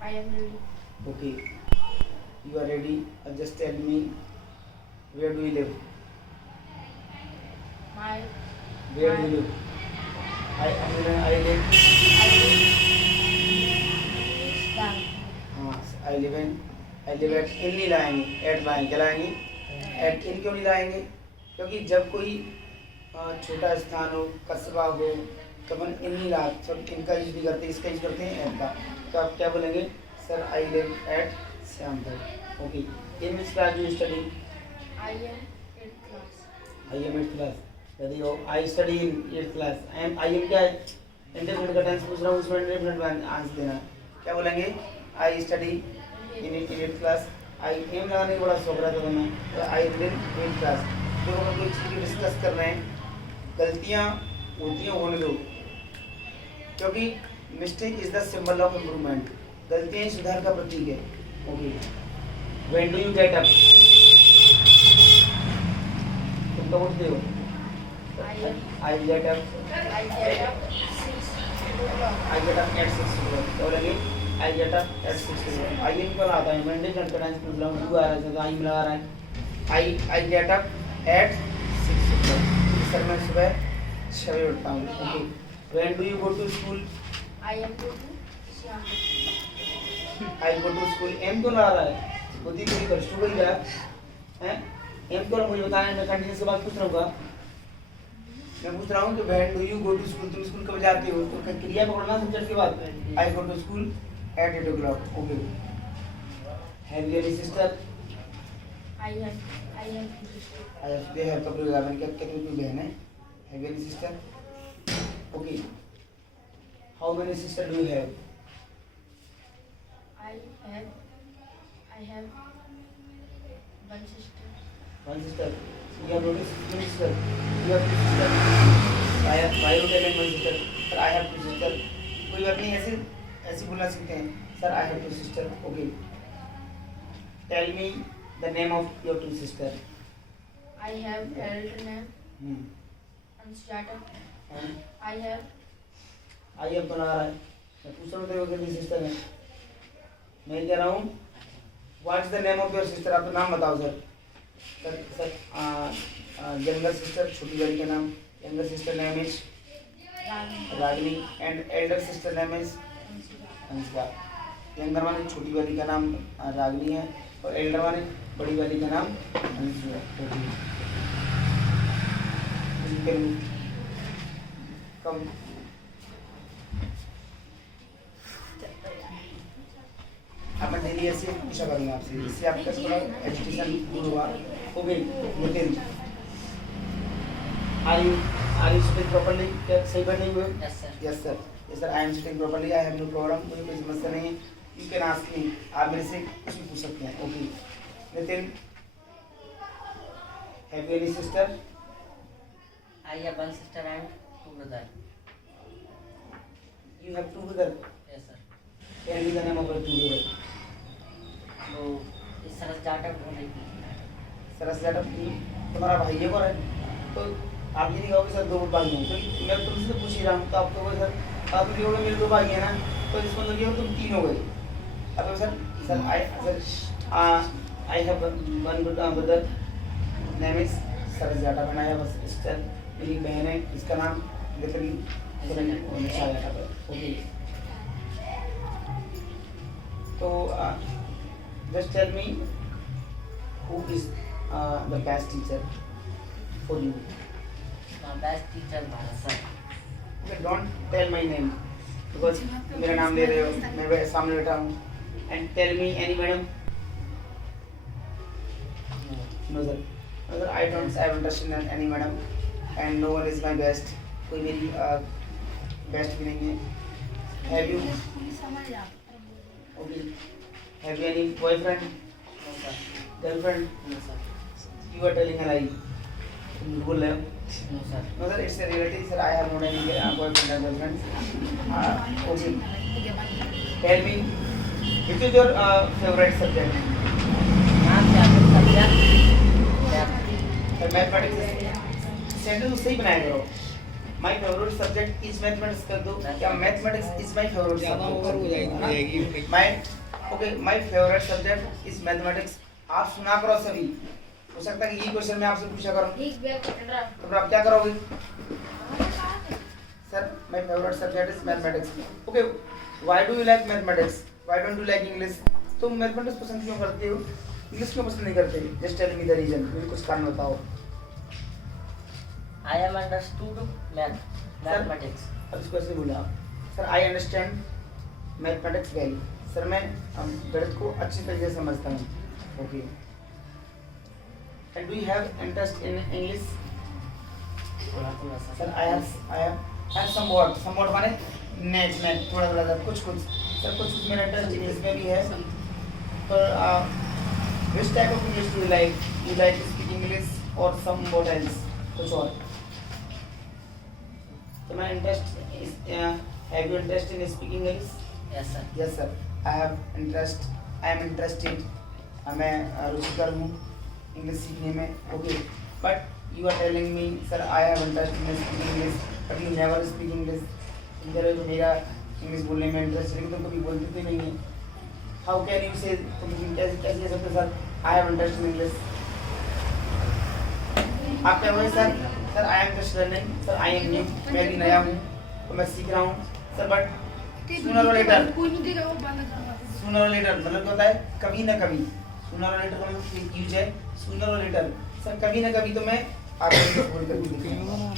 I am ready. Okay, you are ready. Just tell me, where do you live? My Where do you live? I live. I I live in. I live at इन नहीं लाएंगे, eight लाएंगे, क्या लाएंगे? Eight इन क्यों नहीं लाएंगे? क्योंकि जब कोई छोटा स्थान हो, कस्बा हो, तो अपन इन नहीं ला, सब इनका यूज नहीं करते, इसका यूज करते हैं एट का। तो आप क्या बोलेंगे? Sir I live at Shyampur. Okay, in which class do you study? I am 8th class. I am eight class. यदि हो I study in eight class. I am क्या है? इंडेफिनिट का टेंस पूछ रहा हूँ, उसमें इंडेफिनिट का आंसर देना। क्या बोलेंगे? I study in eight class. I am लगाने का बड़ा शौक रहता था मैं, तो आई लिव एट क्लास। तो हम कोई चीज़ डिस्कस कर रहे हैं, गलतियाँ होती हैं, होने दो, क्योंकि mistake is the symbol of improvement. गलतियाँ ही सुधार का प्रतीक है। Okay, when do you get up? तुम कब उठते हो? आई get up. I get up 6 o'clock. I get up at 6 o'clock। और लगे आई गेट अप एट 6 o'clock। आई इन पर आता है, मैं इंडेफिनिट का टेंस पूछ रहा हूँ, डू आ रहा है तो आई मिला रहा है। I get up at 6 o'clock। Sir मैं सुबह 6 बजे उठता हूँ। Okay, when do you go to school? I am going to Shyam. I go to school. Am तो ला रहा है, बुद्धि पूरी कर, स्टूडेंट क्या है? एम तो मुझे बताना है, मैं कंटिन्यूस बात पूछ रहा हूँ। मैं पूछ रहा हूँ कि when do you go to school, तुम स्कूल कब जाते हो? तो क्रिया पकड़ना सब्जेक्ट के बाद। I go to school at 8 o'clock। Okay, have you any sister? I am sister. They have couple 11। क्या कितनी कोई बहन है? Have you any sister? Okay, how many sister do you have? I have one sister. One sister. You have noticed two sister. You have two sister. Why you telling one sister? Sir, I have two sister. कोई बात नहीं, ऐसे बोलना सीखते हैं। Sir, I have two sister. Okay. Tell me the name of your two sister. I have elder name Anshata. And I have I have बना रहा है। मैं पूछ रहा हूँ तेरे को कितनी सिस्टर है? मैं कह रहा हूँ What is the name of your sister? आप तो नाम बताओ सर। सर younger sister छोटी वाली का नाम, younger sister name is Ragini and elder sister name is Anshika. younger वाली छोटी वाली का नाम रागिनी है और elder वाली बड़ी वाली का नाम अंशिका है। कम अपन डेली ऐसे पूछा करूँगा आपसे, इससे आपका थोड़ा एजुकेशन दूर हुआ। Okay, Nitin, are you sitting properly? क्या सही बैठ नहीं हुए? Yes sir. Yes sir, yes sir, I am sitting properly, I have no problem. मुझे कोई समस्या नहीं है। यू कैन आस्क मी, आप मेरे से कुछ भी पूछ सकते हैं। Okay, Nitin, have you any sister? I have one sister and two brother. You have two brother. Yes sir. Tell me the name of your two brother. तो इस सरस जाटा बोल रही थी। सरस जाटव तुम्हारा भाई है कौन है? तो आप ये नहीं कहोगे सर दो भाई हैं, क्योंकि मैं तुमसे तो पूछ ही रहा हूँ, तो आप कहोगे सर आप भी बोलोगे मेरे दो भाई हैं ना, तो इसका मतलब ये हो तुम तीन हो गए। अब sir I have one brother name is Saras Jatav and I have a sister. मेरी बहन है, इसका नाम निशा जाटव। ओके, तो just tell me who is the best teacher for you? My best teacher Bharat sir. Okay, don't tell my name because मेरा नाम ले रहे हो, मैं सामने बैठा हूँ। And tell me any madam? No sir. No sir, I don't trust in any madam and no one is my best. कोई मेरी best भी नहीं है। Have you? Okay. Have you any boyfriend? No sir. Girlfriend? No sir. You are telling a lie. तुम झूठ बोल रहे हो। No sir. No sir, it's a reality sir. I have not any boyfriend or girlfriend. Okay. Tell me, which is your favorite subject? Math subject. Mathematics. Sentence सही बनाया करो। My favourite subject is mathematics कर दो, क्या mathematics is my favourite subject. My favourite subject is mathematics. आप सुना करो सभी, हो सकता है कि ये क्वेश्चन मैं आपसे पूछा करूं, तो फिर आप क्या करोगे? Sir my favourite subject is mathematics. Okay, why do you like mathematics, why don't you like English? तुम मैथमेटिक्स पसंद क्यों करते हो, इंग्लिश क्यों पसंद नहीं करते? Just tell me the reason, मुझे कुछ कारण बताओ। I am understood mathematics. अब इसको ऐसे बोला आप, sir I understand mathematics well. Sir मैं गणित को अच्छी तरीके से समझता हूँ। Okay, and do you have interest in English? थोड़ा सा सर आई हैव समवॉट माने नेट में थोड़ा थोड़ा कुछ सर कुछ मेरा इंटरेस्ट इंग्लिश में भी है, पर which type of English do you like? You like speak English और समवॉट एल्स, कुछ और? तो मैं interest is have you interest in speaking English? Yes sir. Yes sir, I am interested, मैं रुचिकर हूँ इंग्लिश सीखने में। Okay, but you are telling me sir I have interest in speaking English but you never speak English. इधर है तो मेरा English बोलने में इंटरेस्ट है, लेकिन तुम कभी बोलते तो नहीं है। हाउ कैन यू से, तुम कैसे कह सकते sir I have interest in English? आप क्या बोले sir? Sir I am just learning, sir I M new, मैं भी नया हूँ तो मैं सीख रहा हूँ सर, बट सूनर और लेटर मतलब क्या होता है? कभी ना कभी। सूनर और लेटर का मतलब यूज है सूनर और लेटर। सर कभी ना कभी तो मैं आपको बोलकर भी दिखाऊंगा।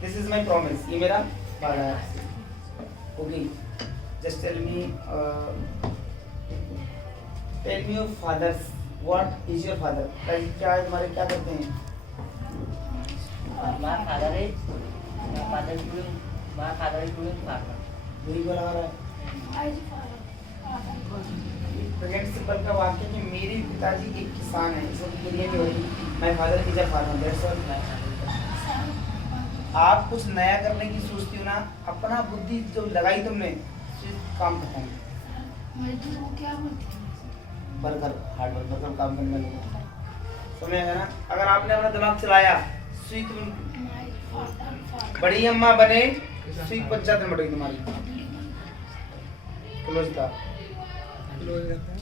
दिस इज माय प्रॉमिस, ये मेरा वादा है आपसे। Okay, just tell me your father's, what is your father? क्या तुम्हारे क्या करते हैं? My father is doing farmer. यही बोला आ रहा है प्रेजेंट सिंपल का वाक्य कि मेरे पिताजी एक किसान है, इसको क्लियर नहीं होगी। My father is a farmer, that's all. आप कुछ नया करने की सोचती हो ना, अपना बुद्धि जो लगाई तुमने काम खत्म। वर्कर हार्ड वर्कर काम करने लगे, समझ आया ना? अगर आपने अपना दिमाग चलाया, सुई तुम बड़ी अम्मा बने, सुई पंचायत में बढ़ेगी तुम्हारी। क्लोज था।